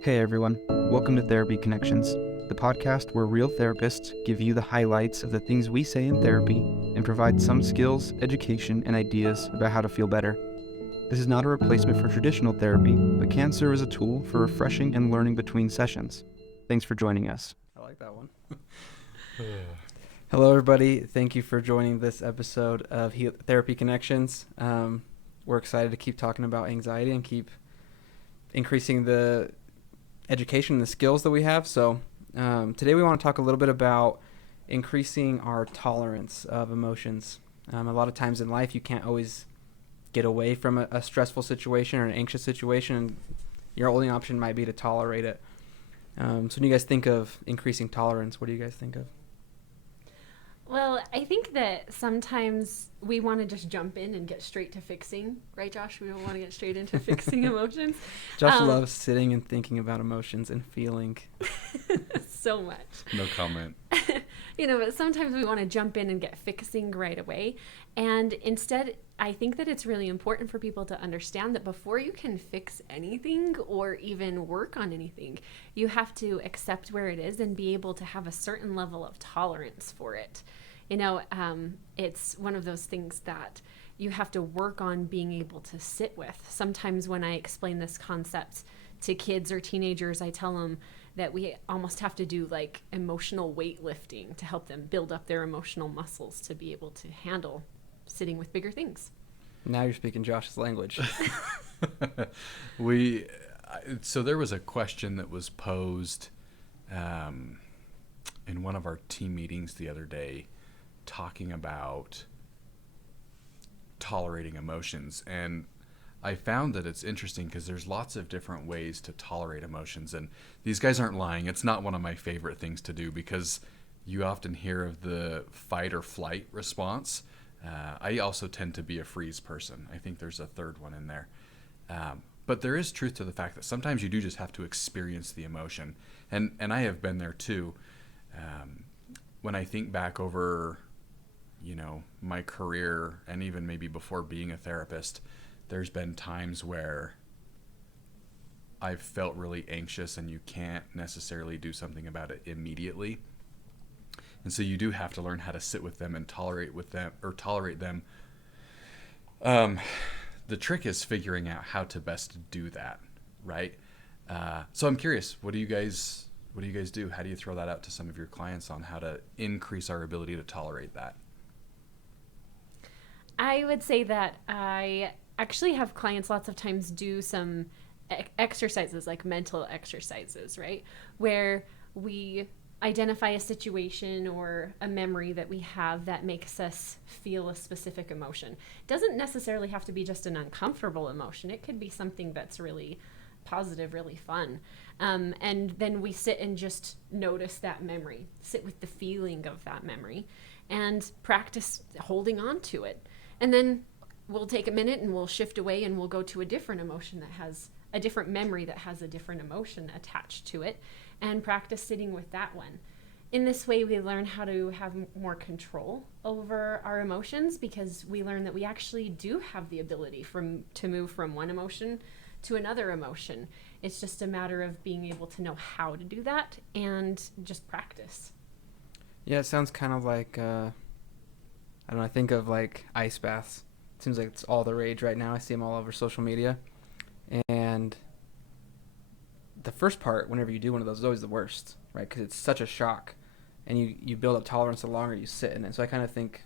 Hey everyone, welcome to Therapy Connections, the podcast where real therapists give you the highlights of the things we say in therapy and provide some skills, education, and ideas about how to feel better. This is not a replacement for traditional therapy, but can serve as a tool for refreshing and learning between sessions. Thanks for joining us. I like that one. Hello, everybody. Thank you for joining this episode of Therapy Connections. We're excited to keep talking about anxiety and keep increasing the education and the skills that we have. So today we want to talk a little bit about increasing our tolerance of emotions. A lot of times in life you can't always get away from a stressful situation or an anxious situation, and your only option might be to tolerate it. So when you guys think of increasing tolerance, what do you guys think of? Well, I think that sometimes we want to just jump in and get straight to fixing, right, Josh? We don't want to get straight into fixing emotions. Josh loves sitting and thinking about emotions and feeling. So much. No comment. But sometimes we want to jump in and get fixing right away. And instead, I think that it's really important for people to understand that before you can fix anything or even work on anything, you have to accept where it is and be able to have a certain level of tolerance for it. It's one of those things that you have to work on being able to sit with. Sometimes when I explain this concept to kids or teenagers, I tell them that we almost have to do like emotional weightlifting to help them build up their emotional muscles to be able to handle sitting with bigger things. Now you're speaking Josh's language. So there was a question that was posed in one of our team meetings the other day, talking about tolerating emotions. And I found that it's interesting because there's lots of different ways to tolerate emotions. And these guys aren't lying. It's not one of my favorite things to do because you often hear of the fight or flight response. I also tend to be a freeze person. I think there's a third one in there. But there is truth to the fact that sometimes you do just have to experience the emotion. And I have been there too. When I think back over, my career and even maybe before being a therapist, there's been times where I've felt really anxious and you can't necessarily do something about it immediately. And so you do have to learn how to sit with them and tolerate them. The trick is figuring out how to best do that, right? So I'm curious, what do you guys do? How do you throw that out to some of your clients on how to increase our ability to tolerate that? I would say that I actually have clients lots of times do some exercises, like mental exercises, right? Where we identify a situation or a memory that we have that makes us feel a specific emotion. It doesn't necessarily have to be just an uncomfortable emotion. It could be something that's really positive, really fun. And then we sit and just notice that memory, sit with the feeling of that memory, and practice holding on to it. And then we'll take a minute and we'll shift away and we'll go to a different emotion that has a different memory that has a different emotion attached to it, and practice sitting with that one. In this way, we learn how to have more control over our emotions because we learn that we actually do have the ability to move from one emotion to another emotion. It's just a matter of being able to know how to do that and just practice. Yeah, it sounds kind of like, I think of like ice baths. It seems like it's all the rage right now. I see them all over social media. And the first part, whenever you do one of those, is always the worst, right? Because it's such a shock. And you build up tolerance the longer you sit in it. So I kind of think,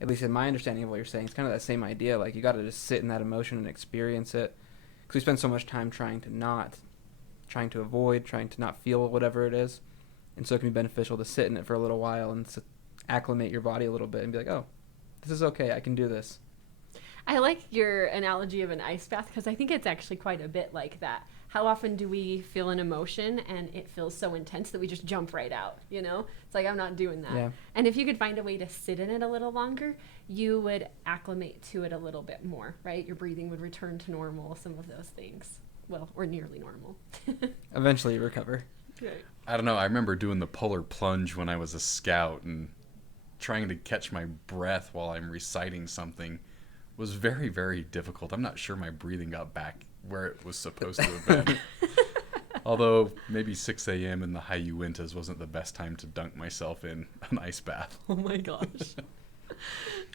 at least in my understanding of what you're saying, it's kind of that same idea. Like, you got to just sit in that emotion and experience it. Because we spend so much time trying to avoid, trying to not feel whatever it is. And so it can be beneficial to sit in it for a little while and acclimate your body a little bit and be like, oh, this is okay. I can do this. I like your analogy of an ice bath because I think it's actually quite a bit like that. How often do we feel an emotion and it feels so intense that we just jump right out, It's like, I'm not doing that. Yeah. And if you could find a way to sit in it a little longer, you would acclimate to it a little bit more, right? Your breathing would return to normal, some of those things. Well, or nearly normal. Eventually you recover. Right. I don't know. I remember doing the polar plunge when I was a scout, and trying to catch my breath while I'm reciting something was very, very difficult. I'm not sure my breathing got back where it was supposed to have been. Although maybe 6 a.m. in the high Uintas wasn't the best time to dunk myself in an ice bath. Oh my gosh.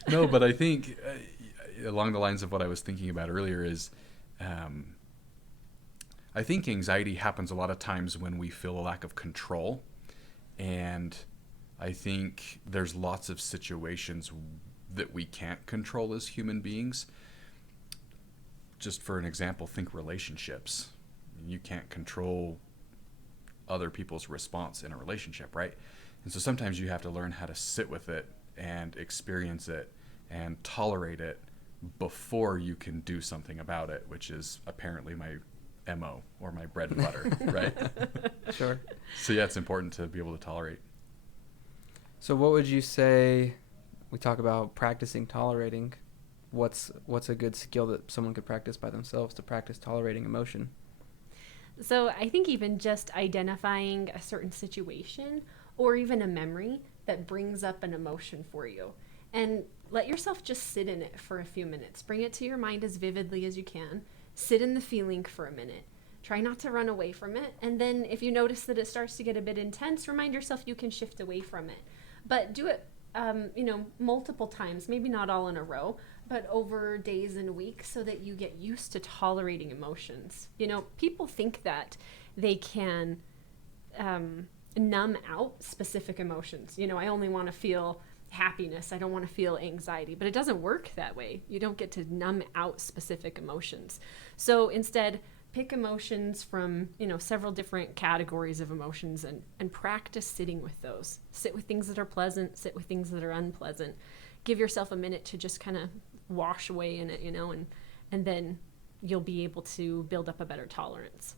No, but I think along the lines of what I was thinking about earlier is I think anxiety happens a lot of times when we feel a lack of control. And I think there's lots of situations that we can't control as human beings. Just for an example, think relationships. You can't control other people's response in a relationship, right? And so sometimes you have to learn how to sit with it and experience it and tolerate it before you can do something about it, which is apparently my MO or my bread and butter, right? Sure. So yeah, it's important to be able to tolerate. So what would you say, we talk about practicing tolerating, what's a good skill that someone could practice by themselves to practice tolerating emotion? So I think even just identifying a certain situation or even a memory that brings up an emotion for you, and let yourself just sit in it for a few minutes. Bring it to your mind as vividly as you can. Sit in the feeling for a minute. Try not to run away from it. And then if you notice that it starts to get a bit intense, remind yourself you can shift away from it. But do it, multiple times, maybe not all in a row, but over days and weeks so that you get used to tolerating emotions. People think that they can numb out specific emotions. I only want to feel happiness. I don't want to feel anxiety, but it doesn't work that way. You don't get to numb out specific emotions. So instead, pick emotions from, several different categories of emotions and practice sitting with those. Sit with things that are pleasant, sit with things that are unpleasant. Give yourself a minute to just kind of wash away in it, and then you'll be able to build up a better tolerance.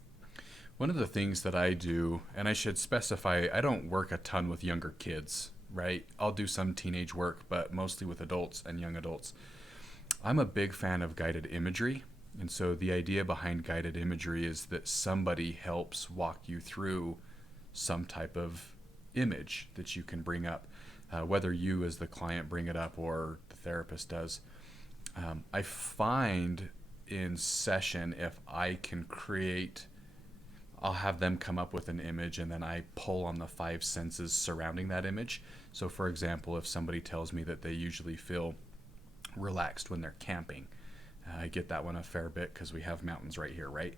One of the things that I do, and I should specify, I don't work a ton with younger kids, right? I'll do some teenage work, but mostly with adults and young adults. I'm a big fan of guided imagery. And so the idea behind guided imagery is that somebody helps walk you through some type of image that you can bring up, whether you as the client bring it up or the therapist does. I find in session, if I can create, I'll have them come up with an image and then I pull on the 5 senses surrounding that image. So for example, if somebody tells me that they usually feel relaxed when they're camping, I get that one a fair bit because we have mountains right here, right?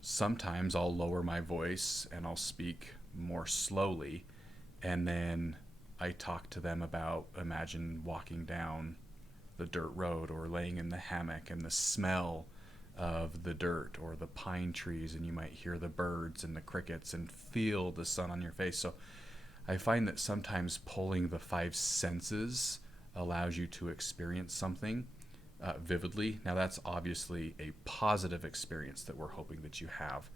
Sometimes I'll lower my voice and I'll speak more slowly, and then I talk to them about, imagine walking down the dirt road or laying in the hammock and the smell of the dirt or the pine trees, and you might hear the birds and the crickets and feel the sun on your face. So I find that sometimes pulling the 5 senses allows you to experience something vividly. Now that's obviously a positive experience that we're hoping that you have.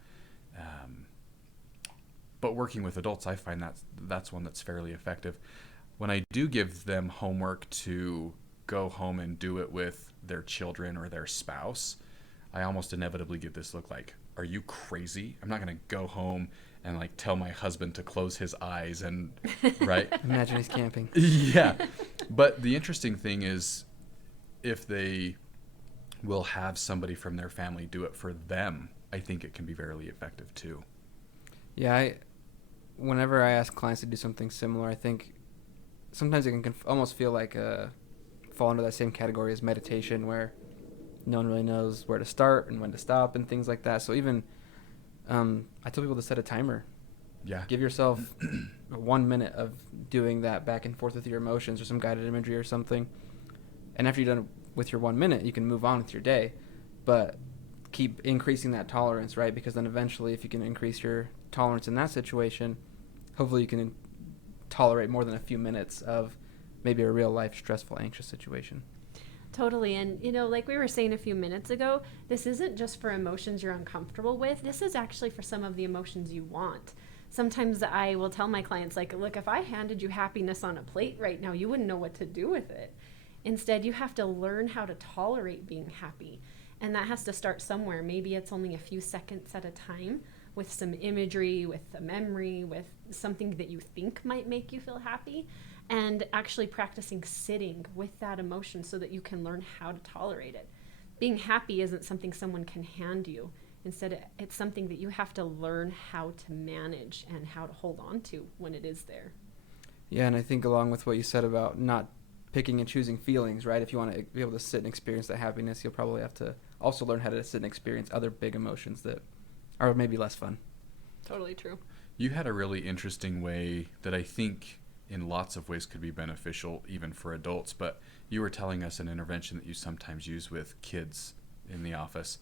But working with adults, I find that's one that's fairly effective. When I do give them homework to go home and do it with their children or their spouse, I almost inevitably get this look like, are you crazy? I'm not going to go home and like tell my husband to close his eyes and, right? Imagine he's camping. Yeah. But the interesting thing is, if they will have somebody from their family do it for them, I think it can be very effective too. Yeah, whenever I ask clients to do something similar, I think sometimes it can almost feel like fall into that same category as meditation, where no one really knows where to start and when to stop and things like that. So even I tell people to set a timer. Yeah. Give yourself 1 minute of doing that back and forth with your emotions or some guided imagery or something. And after you're done with your 1 minute, you can move on with your day. But keep increasing that tolerance, right? Because then eventually, if you can increase your tolerance in that situation, hopefully you can tolerate more than a few minutes of maybe a real life stressful, anxious situation. Totally. And, like we were saying a few minutes ago, this isn't just for emotions you're uncomfortable with. This is actually for some of the emotions you want. Sometimes I will tell my clients, like, look, if I handed you happiness on a plate right now, you wouldn't know what to do with it. Instead, you have to learn how to tolerate being happy. And that has to start somewhere. Maybe it's only a few seconds at a time with some imagery, with a memory, with something that you think might make you feel happy, and actually practicing sitting with that emotion so that you can learn how to tolerate it. Being happy isn't something someone can hand you. Instead, it's something that you have to learn how to manage and how to hold on to when it is there. Yeah, and I think along with what you said about not picking and choosing feelings, right? If you want to be able to sit and experience that happiness, you'll probably have to also learn how to sit and experience other big emotions that are maybe less fun. Totally true. You had a really interesting way that I think in lots of ways could be beneficial even for adults, but you were telling us an intervention that you sometimes use with kids in the office.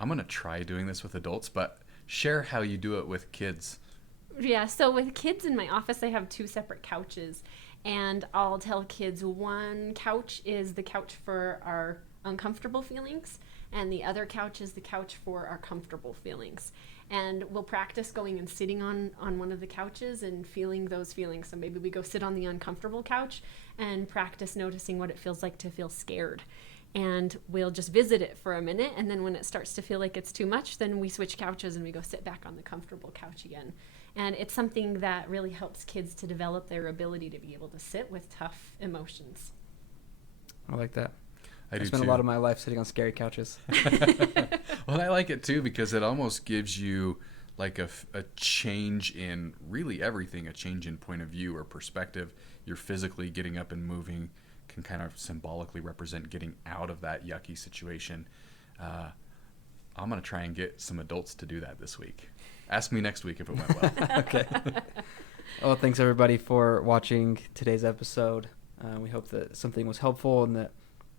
I'm going to try doing this with adults, but share how you do it with kids. Yeah, so with kids in my office, I have 2 separate couches, and I'll tell kids one couch is the couch for our uncomfortable feelings, and the other couch is the couch for our comfortable feelings. And we'll practice going and sitting on one of the couches and feeling those feelings. So maybe we go sit on the uncomfortable couch and practice noticing what it feels like to feel scared. And we'll just visit it for a minute, and then when it starts to feel like it's too much, then we switch couches and we go sit back on the comfortable couch again. And it's something that really helps kids to develop their ability to be able to sit with tough emotions. I like that. I do spent too. a lot of my life sitting on scary couches. Well, I like it too because it almost gives you like a change in really everything, a change in point of view or perspective. You're physically getting up and moving, can kind of symbolically represent getting out of that yucky situation. I'm going to try and get some adults to do that this week. Ask me next week if it went well. Okay. Well, thanks everybody for watching today's episode. We hope that something was helpful and that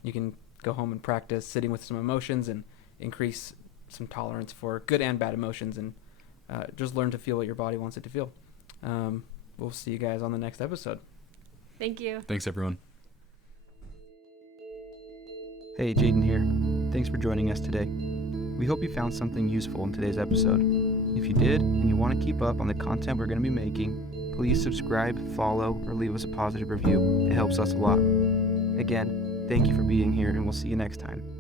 you can go home and practice sitting with some emotions and increase some tolerance for good and bad emotions, and just learn to feel what your body wants it to feel. We'll see you guys on the next episode. Thank you. Thanks, everyone. Hey, Jaden here. Thanks for joining us today. We hope you found something useful in today's episode. If you did, and you want to keep up on the content we're going to be making, please subscribe, follow, or leave us a positive review. It helps us a lot. Again, thank you for being here, and we'll see you next time.